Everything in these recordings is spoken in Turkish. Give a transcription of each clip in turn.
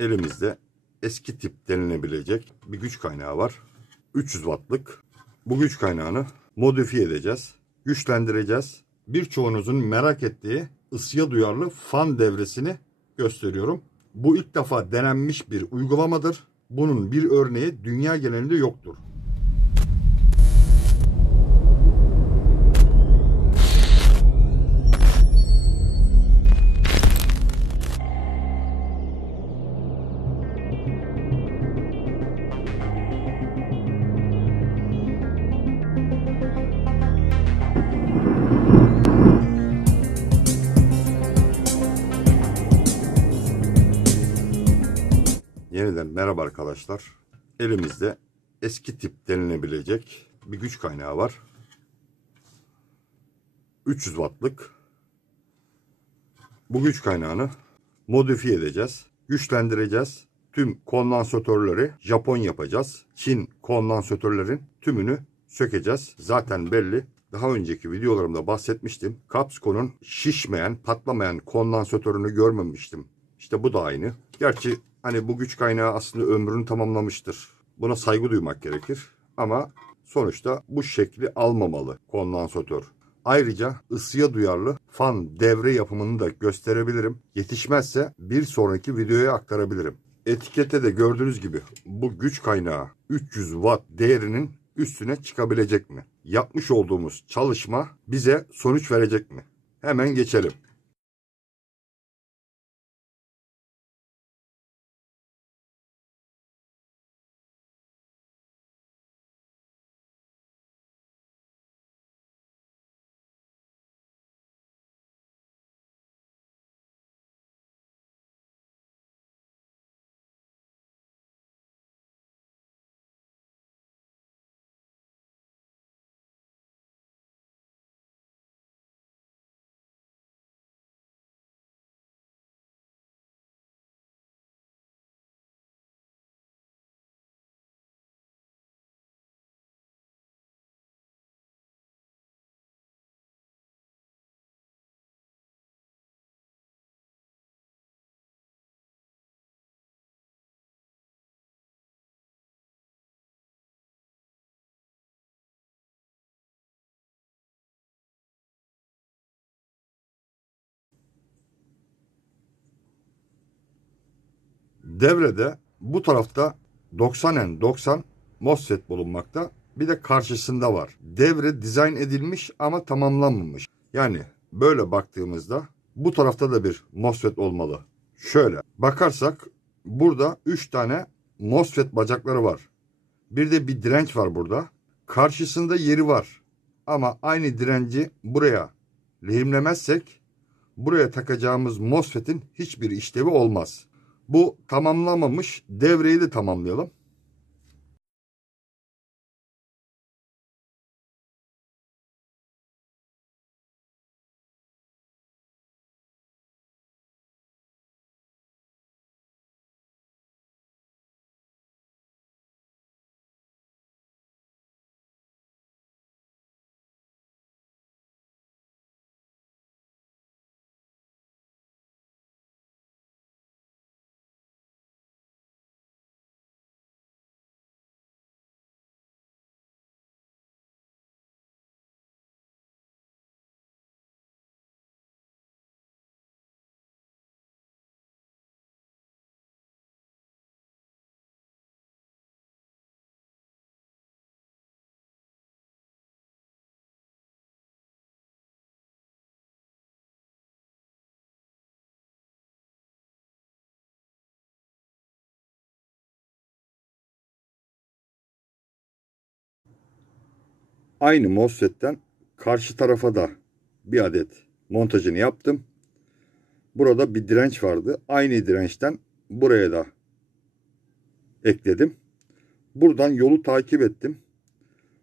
Elimizde eski tip denilebilecek bir güç kaynağı var. 300 wattlık. Bu güç kaynağını modifiye edeceğiz. Güçlendireceğiz. Birçoğunuzun merak ettiği ısıya duyarlı fan devresini gösteriyorum. Bu ilk defa denenmiş bir uygulamadır. Bunun bir örneği dünya genelinde yoktur. Yeniden merhaba arkadaşlar. Elimizde eski tip denilebilecek bir güç kaynağı var. 300 wattlık. Bu güç kaynağını modifiye edeceğiz. Güçlendireceğiz. Tüm kondansatörleri Japon yapacağız. Çin kondansatörlerin tümünü sökeceğiz. Zaten belli. Daha önceki videolarımda bahsetmiştim. Capscon'un şişmeyen, patlamayan kondansatörünü görmemiştim. İşte bu da aynı. Gerçi hani bu güç kaynağı aslında ömrünü tamamlamıştır. Buna saygı duymak gerekir. Ama sonuçta bu şekli almamalı kondansatör. Ayrıca ısıya duyarlı fan devre yapımını da gösterebilirim. Yetişmezse bir sonraki videoya aktarabilirim. Etikette de gördüğünüz gibi bu güç kaynağı 300 watt değerinin üstüne çıkabilecek mi? Yapmış olduğumuz çalışma bize sonuç verecek mi? Hemen geçelim. Devrede bu tarafta 90N90 MOSFET bulunmakta. Bir de karşısında var. Devre dizayn edilmiş ama tamamlanmamış. Yani böyle baktığımızda bu tarafta da bir MOSFET olmalı. Şöyle bakarsak burada 3 tane MOSFET bacakları var. Bir de bir direnç var burada. Karşısında yeri var. Ama aynı direnci buraya lehimlemezsek buraya takacağımız MOSFET'in hiçbir işlevi olmaz. Bu tamamlamamış devreyi de tamamlayalım. Aynı MOSFET'ten karşı tarafa da bir adet montajını yaptım. Burada bir direnç vardı. Aynı dirençten buraya da ekledim. Buradan yolu takip ettim.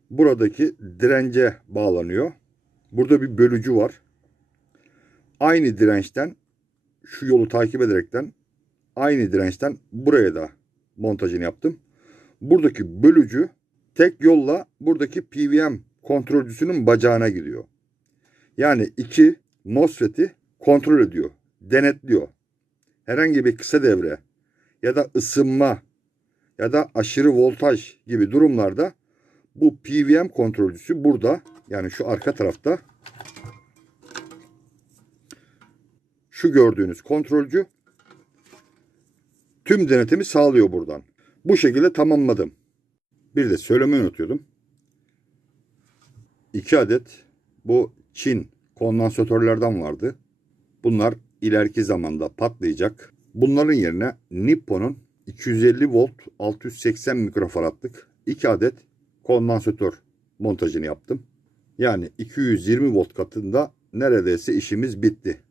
Buradaki dirence bağlanıyor. Burada bir bölücü var. Aynı dirençten şu yolu takip ederekten aynı dirençten buraya da montajını yaptım. Buradaki bölücü tek yolla buradaki PWM kontrolcüsünün bacağına gidiyor. Yani iki MOSFET'i kontrol ediyor, denetliyor. Herhangi bir kısa devre ya da ısınma ya da aşırı voltaj gibi durumlarda bu PWM kontrolcüsü burada, yani şu arka tarafta, şu gördüğünüz kontrolcü tüm denetimi sağlıyor buradan. Bu şekilde tamamladım. Bir de söylemeyi unutuyordum. 2 adet bu Çin kondansatörlerden vardı. Bunlar ileriki zamanda patlayacak. Bunların yerine Nippon'un 250 volt 680 mikrofaradlık 2 adet kondansatör montajını yaptım. Yani 220 volt katında neredeyse işimiz bitti.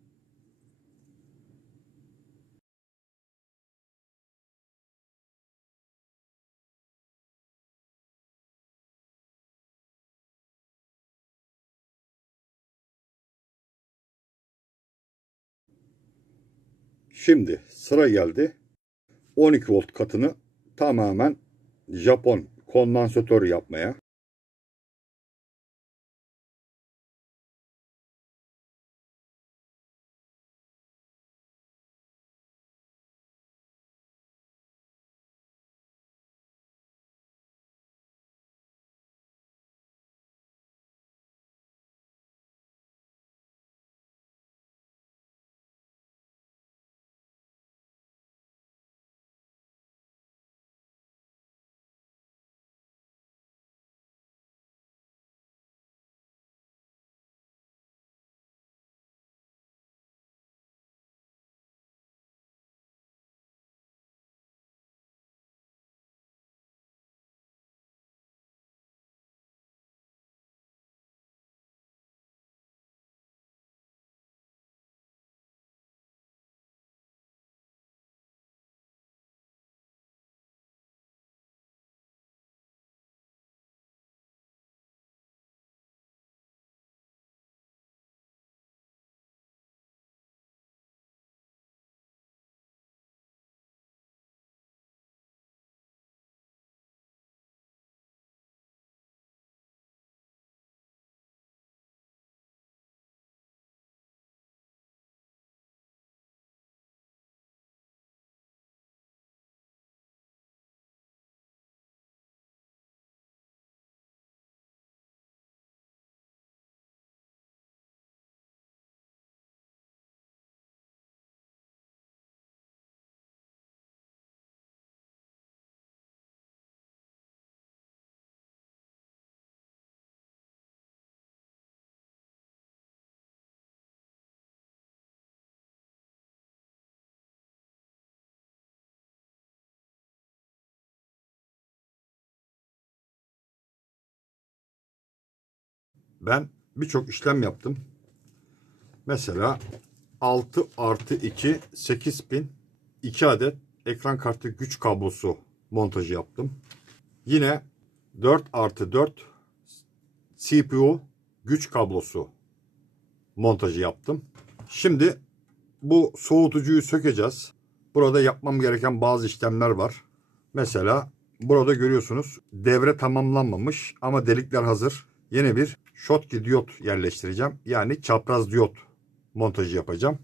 Şimdi sıra geldi 12 volt katını tamamen Japon kondansatör yapmaya. Ben birçok işlem yaptım. Mesela 6 artı 2 8 pin 2 adet ekran kartı güç kablosu montajı yaptım. Yine 4 artı 4 CPU güç kablosu montajı yaptım. Şimdi bu soğutucuyu sökeceğiz. Burada yapmam gereken bazı işlemler var. Mesela burada görüyorsunuz devre tamamlanmamış ama delikler hazır. Yeni bir Schottky diyot yerleştireceğim. Yani çapraz diyot montajı yapacağım.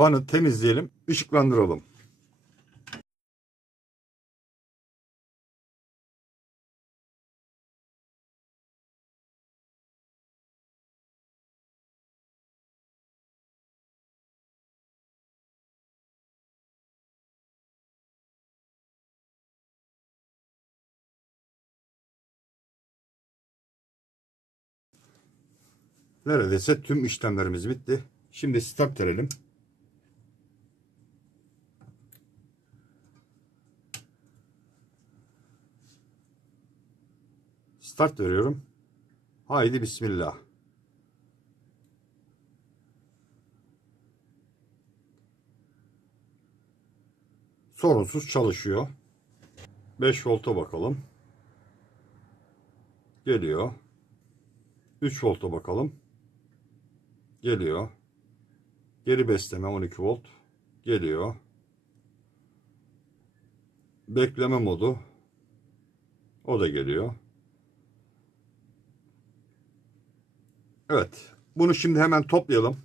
Fanı temizleyelim, ışıklandıralım. Neredeyse tüm işlemlerimiz bitti. Şimdi start verelim. Start veriyorum. Haydi bismillah. Sorunsuz çalışıyor. 5 volta bakalım. Geliyor. 3 volta bakalım. Geliyor. Geri besleme 12 volt. Geliyor. Bekleme modu. O da geliyor. Evet. Bunu şimdi hemen toplayalım.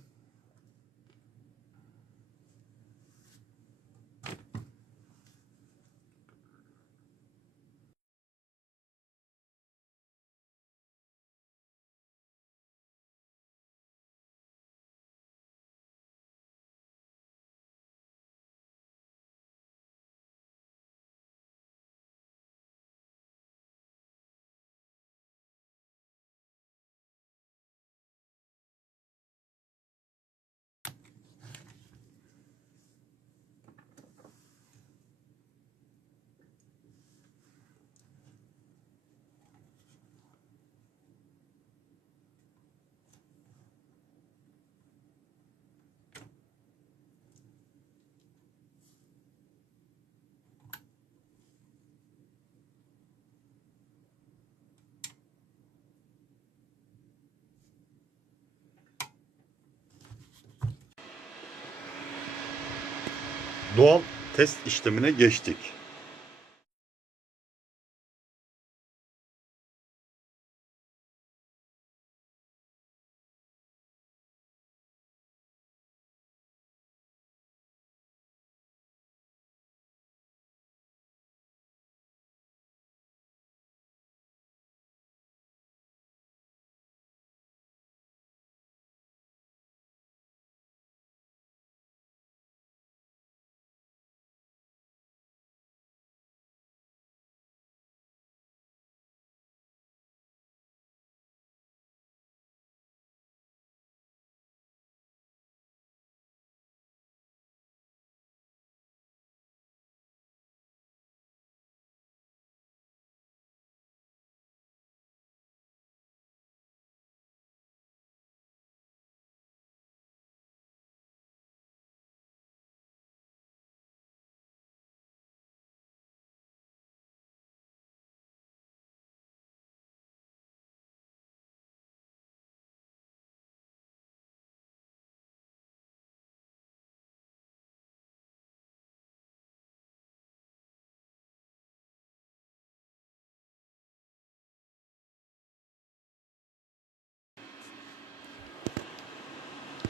Doğal test işlemine geçtik.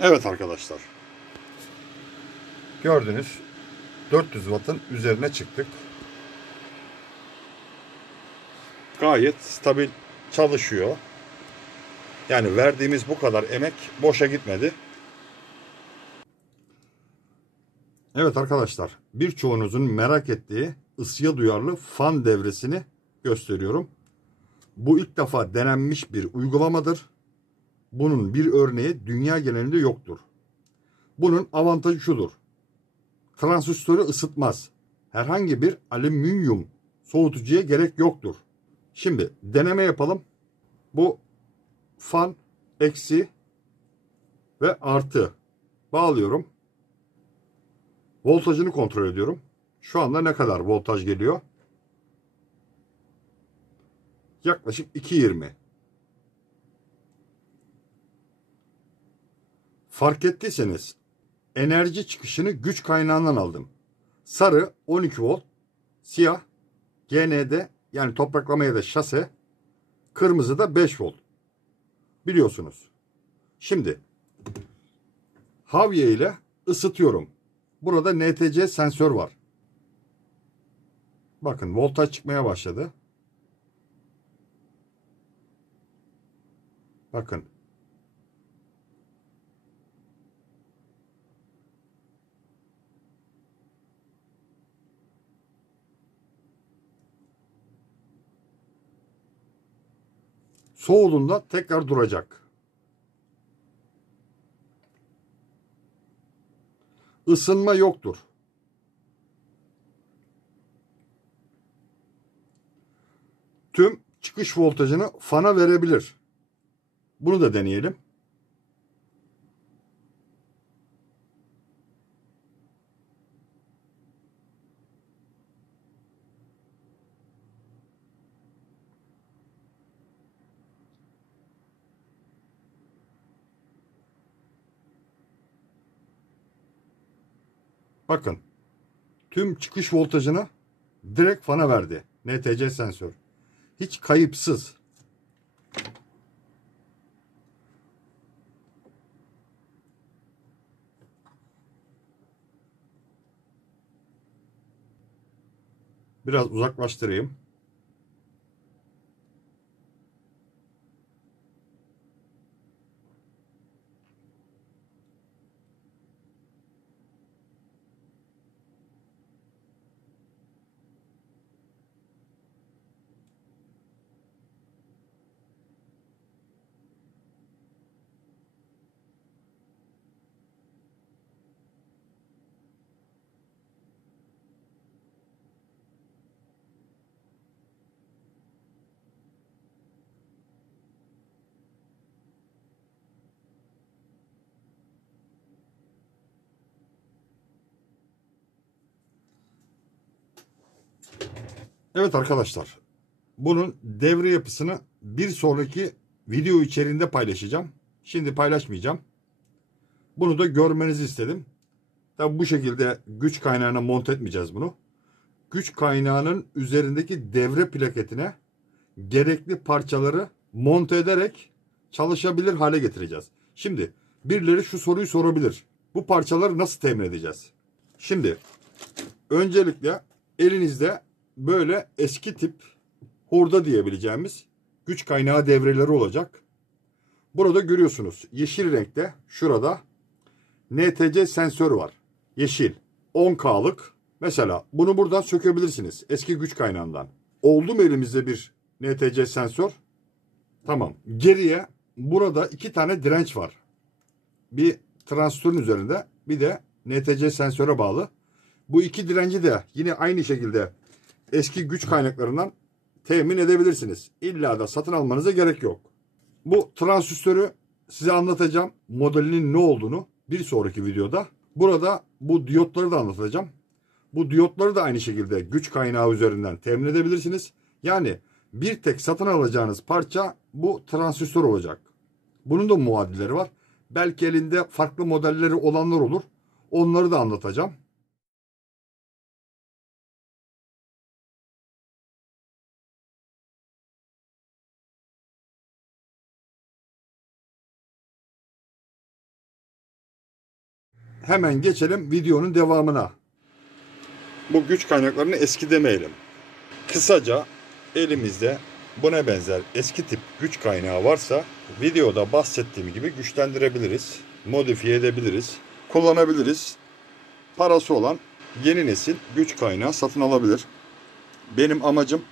Evet arkadaşlar. Gördünüz. 400 wattın üzerine çıktık. Gayet stabil çalışıyor. Yani verdiğimiz bu kadar emek boşa gitmedi. Evet arkadaşlar, birçoğunuzun merak ettiği ısıya duyarlı fan devresini gösteriyorum. Bu ilk defa denenmiş bir uygulamadır. Bunun bir örneği dünya genelinde yoktur. Bunun avantajı şudur. Transistörü ısıtmaz. Herhangi bir alüminyum soğutucuya gerek yoktur. Şimdi deneme yapalım. Bu fan eksi ve artı bağlıyorum. Voltajını kontrol ediyorum. Şu anda ne kadar voltaj geliyor? Yaklaşık 220. Fark ettiyseniz enerji çıkışını güç kaynağından aldım. Sarı 12 volt, siyah GND yani topraklama ya da şase, kırmızı da 5 volt. Biliyorsunuz. Şimdi havye ile ısıtıyorum. Burada NTC sensör var. Bakın voltaj çıkmaya başladı. Bakın. Soğuduğunda tekrar duracak. ısınma yoktur. Tüm çıkış voltajını fana verebilir. Bunu da deneyelim. Bakın. Tüm çıkış voltajını direkt fana verdi. NTC sensör. Hiç kayıpsız. Biraz uzaklaştırayım. Evet arkadaşlar. Bunun devre yapısını bir sonraki video içerisinde paylaşacağım. Şimdi paylaşmayacağım. Bunu da görmenizi istedim. Tabi bu şekilde güç kaynağına monte etmeyeceğiz bunu. Güç kaynağının üzerindeki devre plaketine gerekli parçaları monte ederek çalışabilir hale getireceğiz. Şimdi birileri şu soruyu sorabilir. Bu parçaları nasıl temin edeceğiz? Şimdi öncelikle elinizde böyle eski tip hurda diyebileceğimiz güç kaynağı devreleri olacak. Burada görüyorsunuz yeşil renkte şurada NTC sensör var. Yeşil 10K'lık. Mesela bunu buradan sökebilirsiniz eski güç kaynağından. Oldu mu elimizde bir NTC sensör? Tamam. Geriye burada 2 tane direnç var. Bir transistörün üzerinde bir de NTC sensöre bağlı. Bu 2 direnci de yine aynı şekilde eski güç kaynaklarından temin edebilirsiniz. İlla da satın almanıza gerek yok. Bu transistörü size anlatacağım. Modelinin ne olduğunu bir sonraki videoda. Burada bu diyotları da anlatacağım. Bu diyotları da aynı şekilde güç kaynağı üzerinden temin edebilirsiniz. Yani bir tek satın alacağınız parça bu transistör olacak. Bunun da muadilleri var. Belki elinde farklı modelleri olanlar olur. Onları da anlatacağım. Hemen geçelim videonun devamına. Bu güç kaynaklarını eski demeyelim. Kısaca elimizde buna benzer eski tip güç kaynağı varsa videoda bahsettiğim gibi güçlendirebiliriz, modifiye edebiliriz, kullanabiliriz. Parası olan yeni nesil güç kaynağı satın alabilir. Benim amacım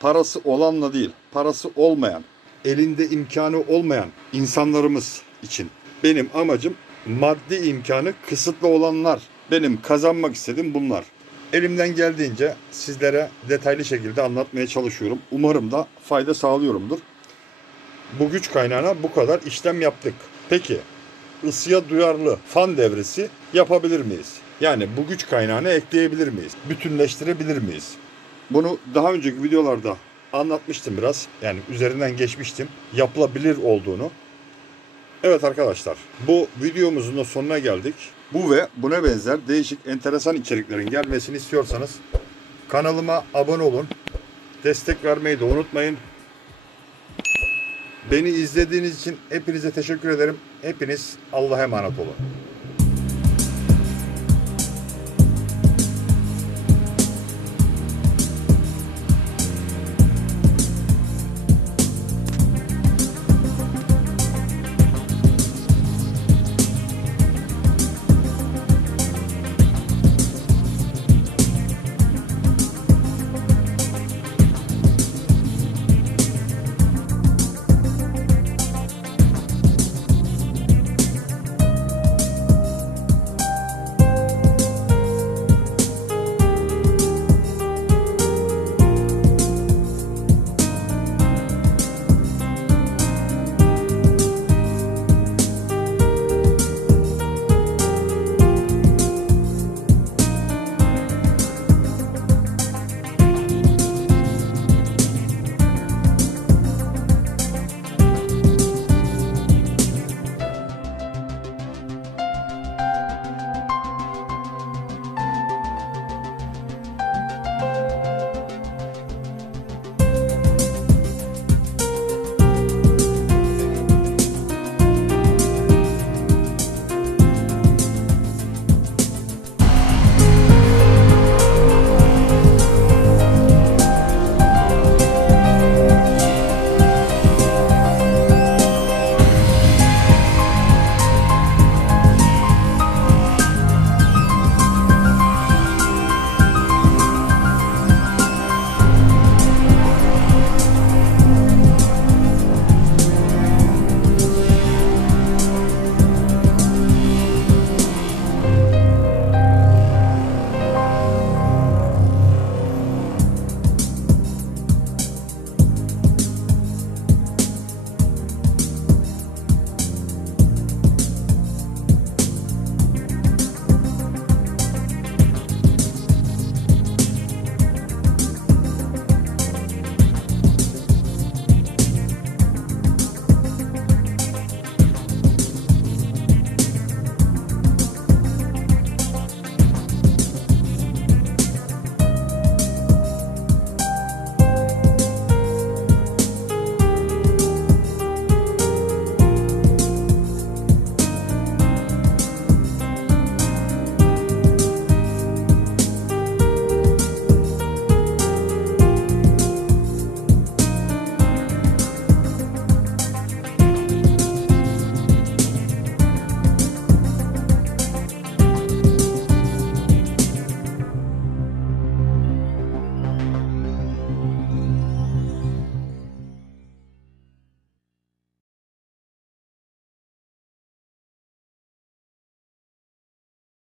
parası olanla değil, parası olmayan, elinde imkanı olmayan insanlarımız için. Benim amacım maddi imkanı kısıtlı olanlar. Benim kazanmak istediğim bunlar. Elimden geldiğince sizlere detaylı şekilde anlatmaya çalışıyorum. Umarım da fayda sağlıyorumdur. Bu güç kaynağına bu kadar işlem yaptık. Peki ısıya duyarlı fan devresi yapabilir miyiz? Yani bu güç kaynağını ekleyebilir miyiz? Bütünleştirebilir miyiz? Bunu daha önceki videolarda anlatmıştım biraz. Yani üzerinden geçmiştim. Yapılabilir olduğunu. Evet arkadaşlar, bu videomuzun da sonuna geldik. Bu ve buna benzer değişik enteresan içeriklerin gelmesini istiyorsanız kanalıma abone olun. Destek vermeyi de unutmayın. Beni izlediğiniz için hepinize teşekkür ederim. Hepiniz Allah'a emanet olun.